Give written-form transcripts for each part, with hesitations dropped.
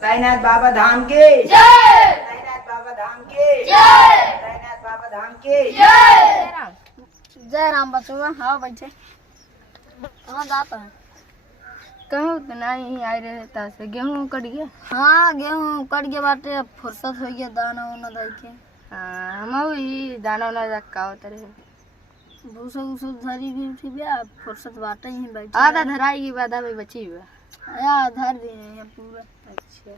साईनाथ बाबा धाम के जय। साईनाथ बाबा धाम के जय। साईनाथ बाबा धाम के जय। जय राम बचुआ। हाँ बैठे। कहाँ जाता है? कहूँ तो नहीं आए रहता से गेहूँ कट गया। हाँ गेहूँ कट गया बाटे, अब फुर्सत हो गया दाना उना दे के। हाँ हम ही दाना उना रखा होता रहे। भूसा वूसा धरी भी उठी भी, अब फुर्सत बाटे ही बैठे। आधा धराई की बाधा में बची हुआ। यार धर दिए हैं पूरा। अच्छा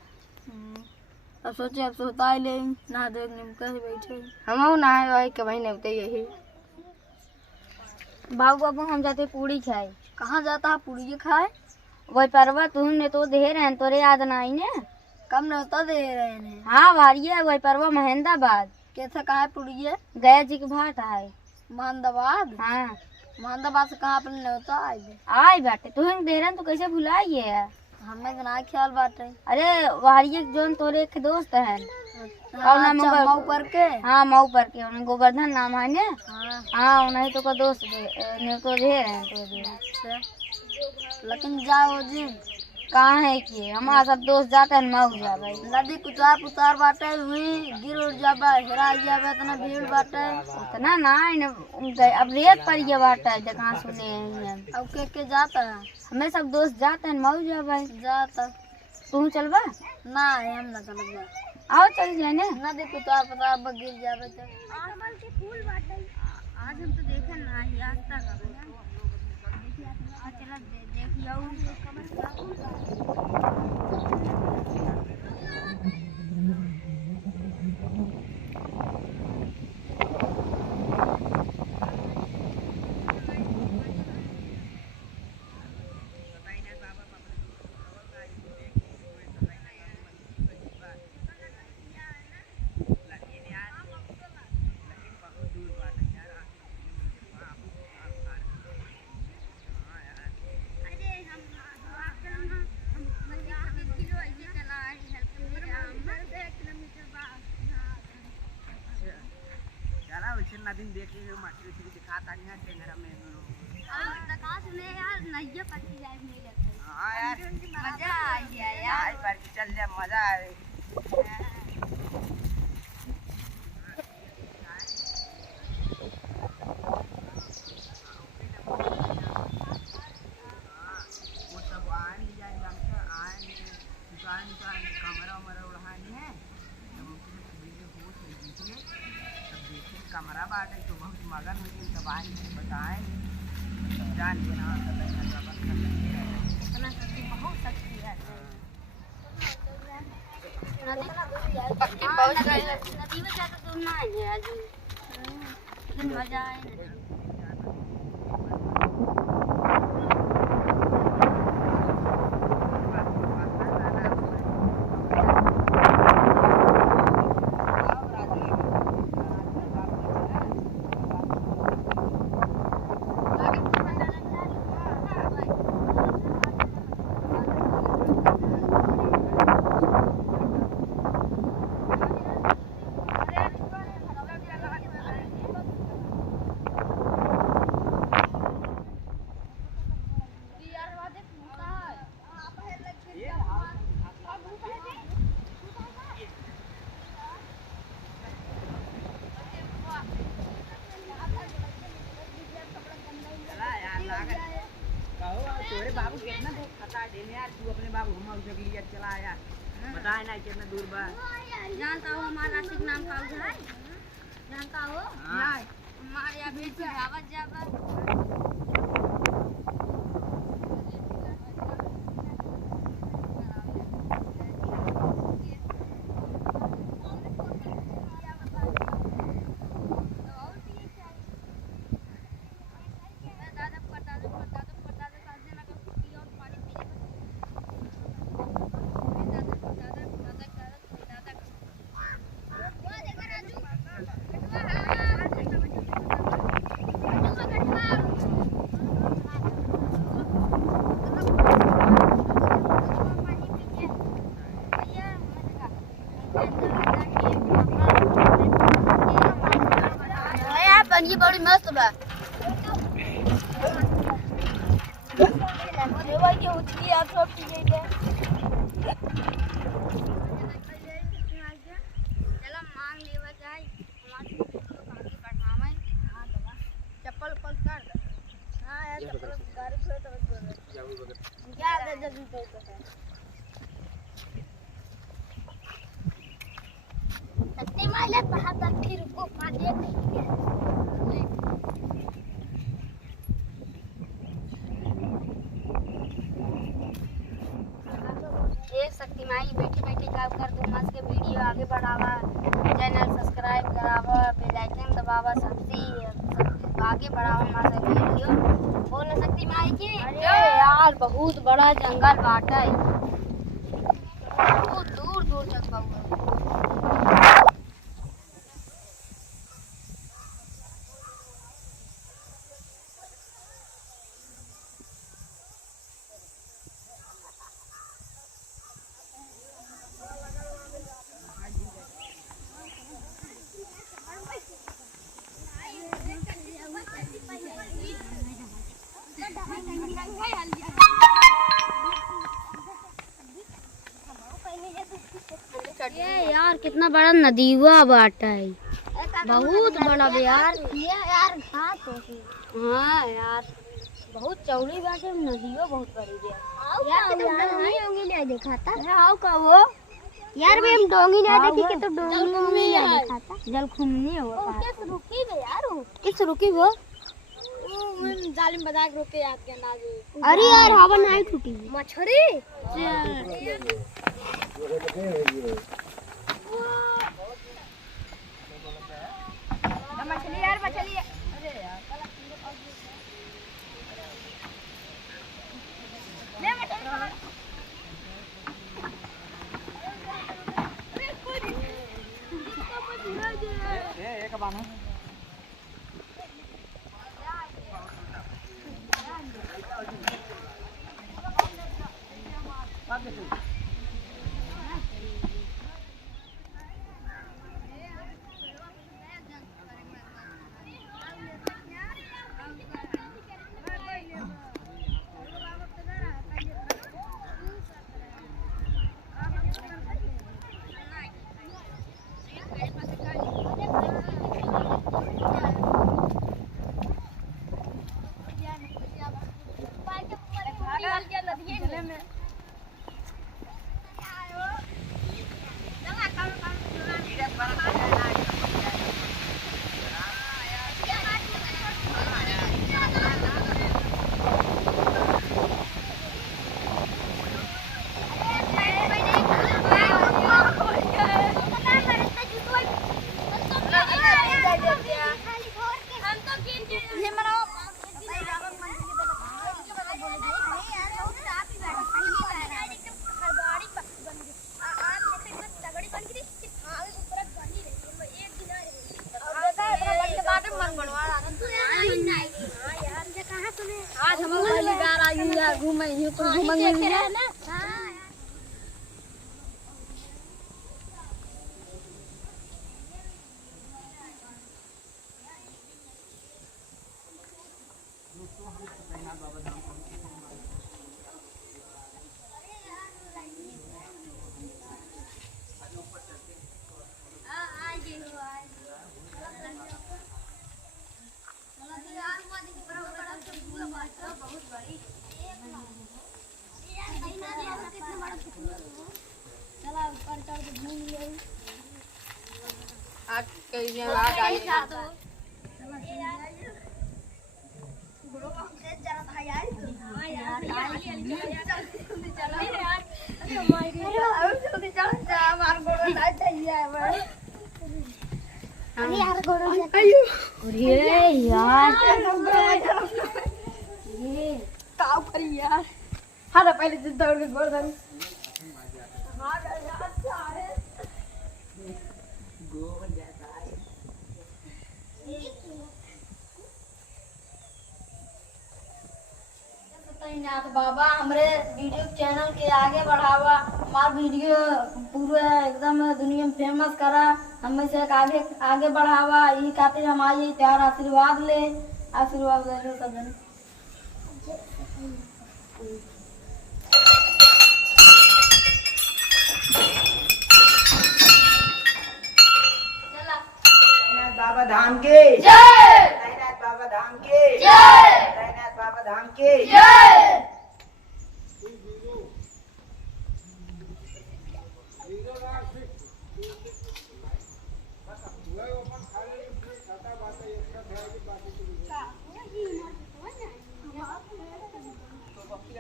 अब सोचे अब सोता ले ना देख निमका से बैठे। हम नहाए वही के वही नहीं यही। बाबू बाबू हम जाते पूरी खाए। कहाँ जाता है पूरी खाए? वही परवा तुमने तो दे रहे हैं, तोरे याद नहीं ने। कम नहीं दे रहे हैं। हाँ भारी है वही परवा महेंद्राबाद। कैसा कहा है पूरी? गया जी के भाट है। महमदाबाद। हाँ महमदाबाद से कहाँ अपने न्योता आए? आई बाटे तुम दे रहे हैं तो कैसे भुलाइए। हमें तो ना ख्याल बाटे। अरे वारिये जोन तोरे एक दोस्त है। हाँ, अच्छा, मऊ पर के। हाँ मऊ पर के उन्हें गोवर्धन नाम है ने। हाँ हाँ उन्हें तो का दोस्त ने तो दे रहे हैं तो दे। अच्छा लेकिन जाओ जी कहाँ है कि हमारा सब दोस्त जाते हैं मऊ जावे। नदी कुचार पुतार बाटे हुई गिर उड़ जाबा हेरा जाबा इतना भीड़ बाटे। उतना ना अब रेत पर ये बात है जहाँ सुने हैं। अब के जाता है? हमें सब दोस्त जाते हैं मऊ जावे। जाता तू चलबा? ना हम ना चल जा। आओ चल जाए ने। नदी कुचार पुतार पर गिर जाबे तो आजमल के फूल बाटे। आज हम तो देखे ना आज तक। चला देखियो दिन देखे मछली उछली दिखाता नहीं है टेंगरा में यार नहीं पति जाए नहीं लगता। हाँ यार मजा आ गया यार। पर चल जा मजा आए। वो सब आए ले जाए जमके आए दुकान कमरा वमरा उड़ानी है कमरा बाटे तो बहुत मगन हो गई तब आए बताए जान के ना बहुत शक्ति है। नदी में ज्यादा दूर ना है आज लेकिन मजा आए। तोरे बाबू कितना दूर खता है यार तू अपने बाबू हम उसे के लिए चला यार बताए ना कितना दूर बा। जानता हो हमारा नासिक नाम का है? जानता हो? नहीं हमारे यहाँ भीड़ से आवाज जावा। ये बड़ी मस्त बा। भाई के उठली आप सब चीजें जल्दी तो शक्ति माइले बहुत अच्छी रुको पाटे एक शक्ति माई बैठे बैठे काम कर दो मस्त के वीडियो आगे बढ़ावा चैनल सब्सक्राइब करावा बेल आइकन दबावा सबसे आगे बढ़ावा मस्त वीडियो बोलो शक्ति माई की। अरे यार बहुत बड़ा जंगल बाटा है बहुत दूर दूर तक बाबू। ये यार कितना बड़ा नदी हुआ बाटा है बहुत बड़ा यार ये यार घाट हो हाँ यार बहुत चौड़ी बाटे नदियों बहुत बड़ी है यार तो डोंगी डोंगी नहीं देखा था आओ का वो यार भी हम डोंगी नहीं देखी कि तो डोंगी नहीं देखा था जल घूमनी हो किस रुकी बे यार किस रुकी वो जालिम बजा के रोके याद के ना अरे यार हवा नहीं टूटी मछली मछली यार मछली अरे यार ले मछली एक बानो आज हम पहली बार आई यार घूमे ही तो घूमेंगे ना हाँ पहले तो दौड़ के गोड़ धरू बाबा हमरे वीडियो चैनल के आगे बढ़ावा हमारा वीडियो पूरे एकदम दुनिया में फेमस करा हमें से आगे आगे बढ़ावा यही खातिर हम आई त्यार आशीर्वाद ले सब जन बाबा धाम के जय, साईनाथ बाबा धाम के जय, साईनाथ बाबा धाम के जय।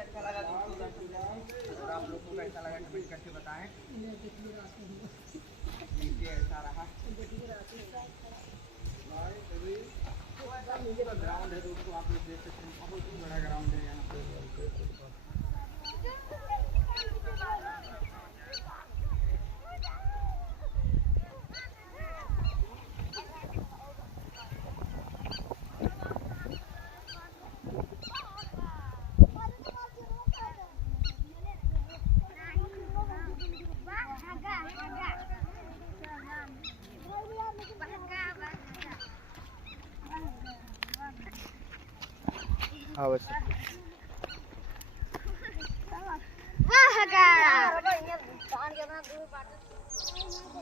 अच्छा लगा दोस्तों दर्शन करके, और आप लोग को कैसा लगा कमेंट करके बताएं। नीचे ऐसा रहा ग्राउंड है दोस्तों, आप लोग देख सकते हैं बहुत ही बड़ा ग्राउंड है यहाँ पे।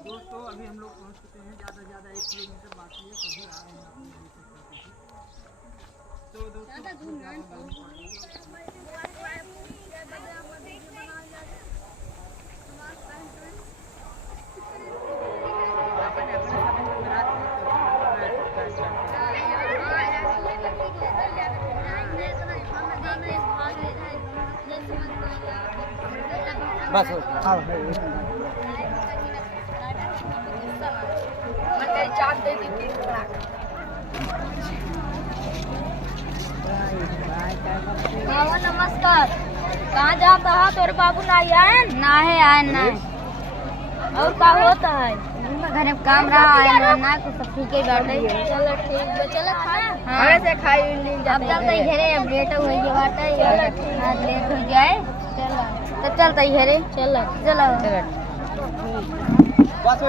दोस्तों अभी हम लोग पहुँच चुके हैं, ज़्यादा से ज़्यादा 1 किलोमीटर बाकी है, सभी आ रहे हैं अपने देख सकते हैं। तो बस बाबा नमस्कार। कहाँ जाता है तोरे बाबू ना आए ना है आए ना है। और क्या होता है? घर में काम रहा है ना कुछ सब ठीक है बैठे। चलो ठीक है, चलो खाए। हाँ से खाई नहीं अब चलते ही घेरे, अब लेट हो गई बाटे, लेट हो जाए चलो तो चलते ही घेरे। चलो चलो बस